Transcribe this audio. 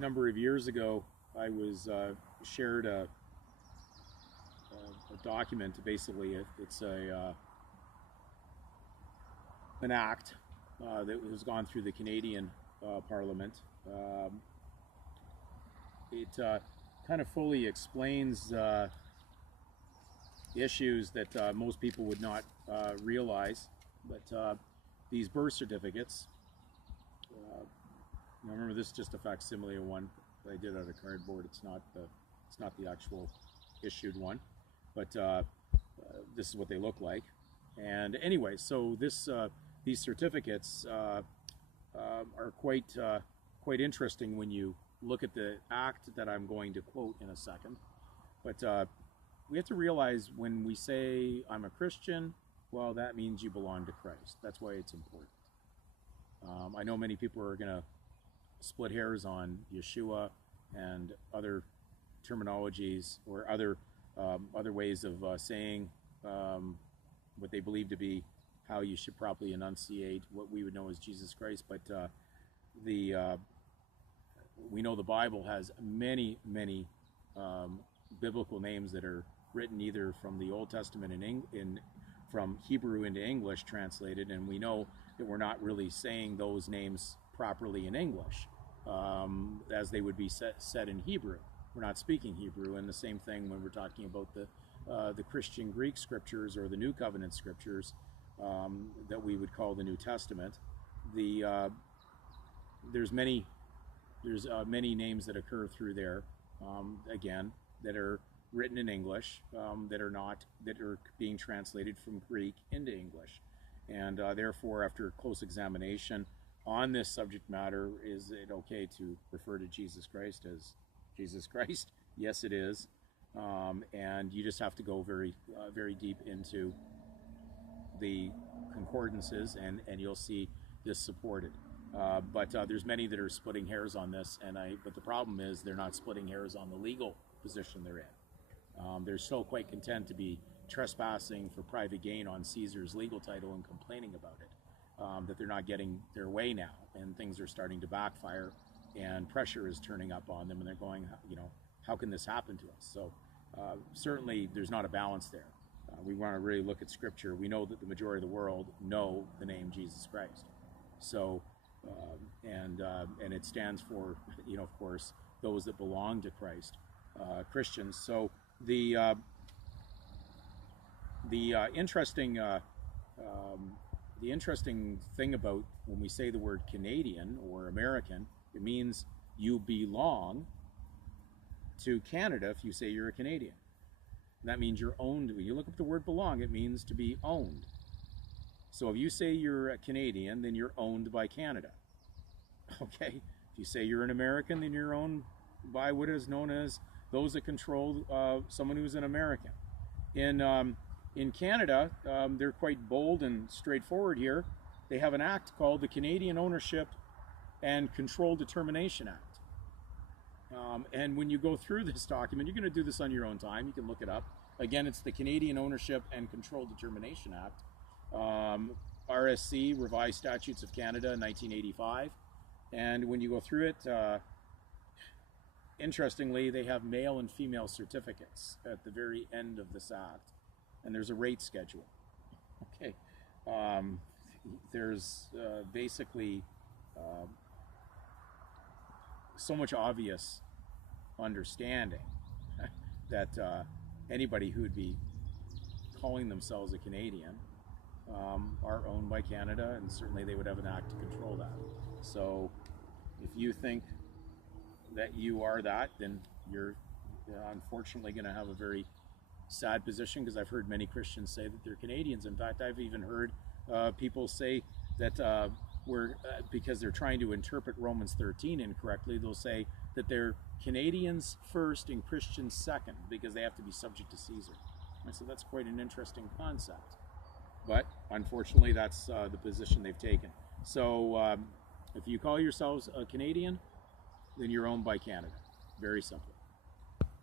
number of years ago, I was shared a document. Basically, it's an act that has gone through the Canadian Parliament. It kind of fully explains issues that most people would not realize, but these birth certificates. Remember, this is just a facsimile of one that I did out of cardboard. It's not the actual issued one, but this is what they look like. And anyway, so these certificates are quite interesting when you look at the act that I'm going to quote in a second. But we have to realize when we say I'm a Christian, well, that means you belong to Christ. That's why it's important. I know many people are going to split hairs on Yeshua and other terminologies or other ways of saying what they believe to be how you should properly enunciate what we would know as Jesus Christ. But we know the Bible has many biblical names that are written either from the Old Testament from Hebrew into English translated, and we know that we're not really saying those names properly in English as they would be said in Hebrew. We're not speaking Hebrew, and the same thing when we're talking about the Christian Greek scriptures or the New Covenant scriptures that we would call the New Testament. There's many names that occur through there again that are written in English that are being translated from Greek into English, and therefore, after close examination on this subject matter, is it okay to refer to Jesus Christ as Jesus Christ? Yes, it is, and you just have to go very deep into the concordances, and you'll see this supported. But there's many that are splitting hairs on this, but the problem is they're not splitting hairs on the legal position they're in. They're still quite content to be trespassing for private gain on Caesar's legal title and complaining about it, that they're not getting their way now, and things are starting to backfire, and pressure is turning up on them, and they're going, how can this happen to us? So certainly there's not a balance there. We want to really look at Scripture. We know that the majority of the world know the name Jesus Christ. So, and it stands for, of course, those that belong to Christ, Christians. So the interesting thing about when we say the word Canadian or American, it means you belong to Canada if you say you're a Canadian. That means you're owned. When you look up the word belong, it means to be owned. So if you say you're a Canadian, then you're owned by Canada. Okay? If you say you're an American, then you're owned by what is known as those that control someone who's an American. In Canada, they're quite bold and straightforward here. They have an act called the Canadian Ownership and Control Determination Act. And when you go through this document, you're going to do this on your own time. You can look it up. Again, it's the Canadian Ownership and Control Determination Act. RSC, Revised Statutes of Canada, 1985. And when you go through it, interestingly, they have male and female certificates at the very end of this act. And there's a rate schedule. Okay. There's basically so much obvious understanding that anybody who would be calling themselves a Canadian are owned by Canada, and certainly they would have an act to control that. So if you think that you are that, then you're unfortunately going to have a very sad position, because I've heard many Christians say that they're Canadians. In fact, I've even heard people say that because they're trying to interpret Romans 13 incorrectly, they'll say that they're Canadians first and Christians second because they have to be subject to Caesar. And so that's quite an interesting concept. But unfortunately, that's the position they've taken. So if you call yourselves a Canadian, then you're owned by Canada. Very simple.